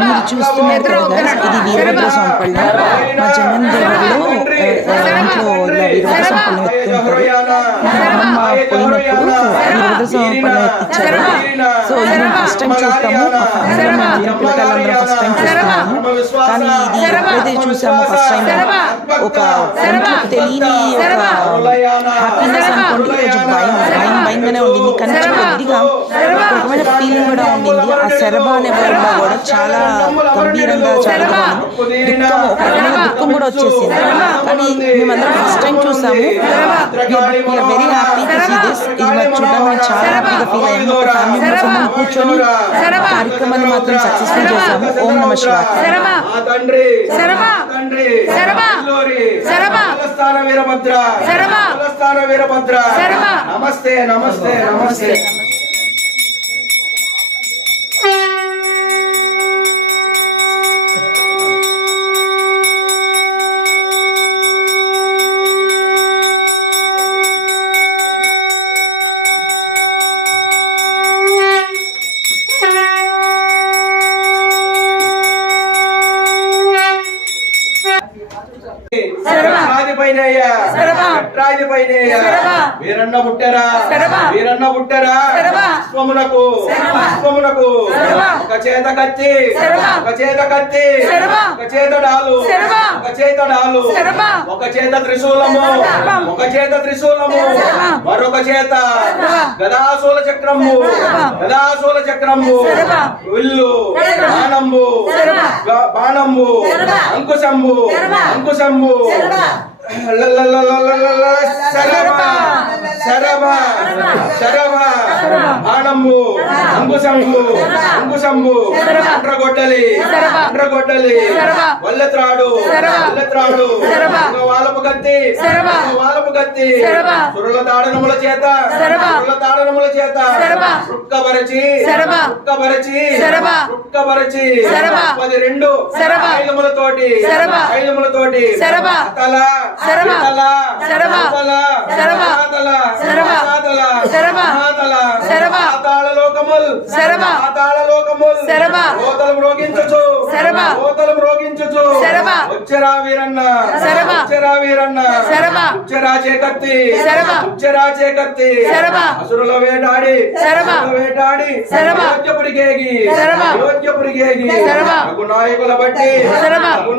మీరు చూస్తున్నారు కదా ఇది వీరభద్ర స్వామి పళ్ళెం. మా జగన్ దేవుళ్ళు ఇంట్లో ఇలా వీరభద్ర స్వామి పళ్ళెం ఎత్తుంటారు. మా అమ్మమ్మ పోయినప్పుడు వీరభద్ర స్వామి పళ్ళెం ఎత్తిచ్చారు. సో ఇది మేము ఫస్ట్ టైం చూస్తాము. మా పిల్లకాయలందరం ఫస్ట్ టైం చూస్తున్నాము. కానీ ఇది ఎప్పుడైతే చూసామో ఫస్ట్ టైం ఒక ఒంట్లో తెలియని ఒక హ్యాపీనెస్ అనుకోండి, కొంచెం భయంగానే ఉండింది. కానీ కొద్దిగా ఒక రకమైన ఫీలింగ్ కూడా ఉండింది. ఆ శరభ అనే వర్డ్లో కూడా చాలా గంభీరంగా చాలా దుఃఖం, ఒక రకమైన దుఃఖం కూడా వచ్చేసింది. కానీ మేమందరం ఫస్ట్ టైం చూసాము. Very happy to see this. ఇది మాకు చూడడానికి చాలా హ్యాపీగా ఫీల్ అయ్యాము. ఒక ఫ్యామిలీ మొత్తం మనం కూర్చొని కార్యక్రమాన్ని మాత్రం సక్సెస్ఫుల్ చేసాము. ఓం నమః శివాయ. నమస్తే నమస్తే నమస్తే. వీరన్న పుట్టరా వీరన్న పుట్టరా స్వమునకు స్వమునకు ఒక చేత కత్తి ఒక చేత కత్తి ఒక చేత డాలు ఒక చేత డాలు ఒక చేత త్రిశూలము ఒక చేత త్రిశూలము మరొక చేత గదాశూల చక్రము గదాశూల చక్రము విల్లు బాణంబు బాణంబు అంకుశంబు అంకుశంబు బాణంబు అంకుశంబు అంకుశంబు అండ్రగొడ్డలి అండ్రగొడ్డలి వల్లెత్రాడు వల్లెత్రాడు వాలపు కత్తి వాలపు కత్తి సురుల తాడనముల చేత సురుల తాడనముల చేత రుక్కబరచి రుక్కబరచి రుక్కబరచి 12 ఐలములతోటి ఐలములతోటి తల వచ్చరా వీరన్న వచ్చరా వీరన్న ఉచ్చరా చేకత్తి ఉచ్చరా చేకత్తి అసురుల వేటాడి వేటాడి యోధ్యపురిగేగి యోధ్యపురిగేగి నాయకుల బట్టి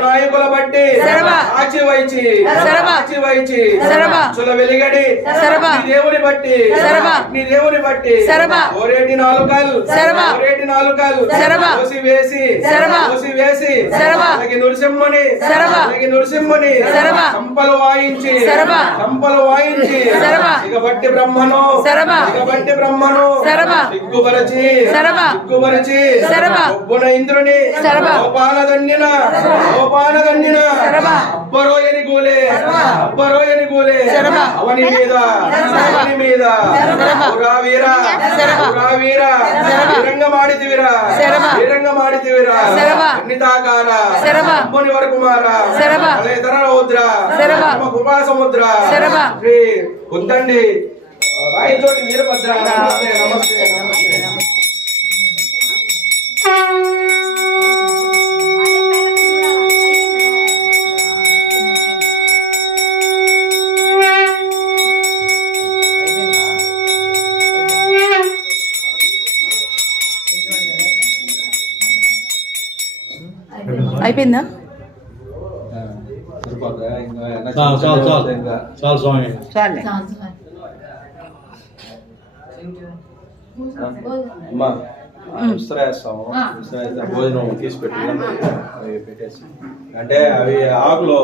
నాయకుల బట్టి ఆచి వైచి ఆచి వైచి చుల వెలిగడి దేవుని బట్టి నీ దేవుని బట్టి ఓరేటి నాలుకల్ ఓరేటి నాలుకల్ ఓసి వేసి ఓసి వేసి నృసింహని నృసింహని సంపలు వాయించి సంపలు వాయించి ఇక బట్టి బ్రహ్మను ఇక బట్టి బ్రహ్మను దిగ్గుపరచి దిగ్గుపరచి ఒబ్బున ఇంద్రుని గోపాలదన్నిన గోపాలదన్నిన అబ్బరోయని గూలే అబ్బరోయని గూలే అవని మీద అవని మీద వీర వీర వీరంగ మాడితివిరా వీరంగ మాడితివిరా నితాకార అమ్మని వరకుమార ధర రౌద్ర కృపా సముద్ర శ్రీ ఉందండి రాయచోటి వీరభద్ర. నమస్తే నమస్తే నమస్తే. అయిపోయిందా? చాలు స్వామి. అమ్మా విస్తరేస్తాము విస్తరేస్తే భోజనం తీసి పెట్టేసి అంటే అవి ఆకులు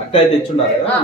అట్ట తెచ్చున్నారు కదా.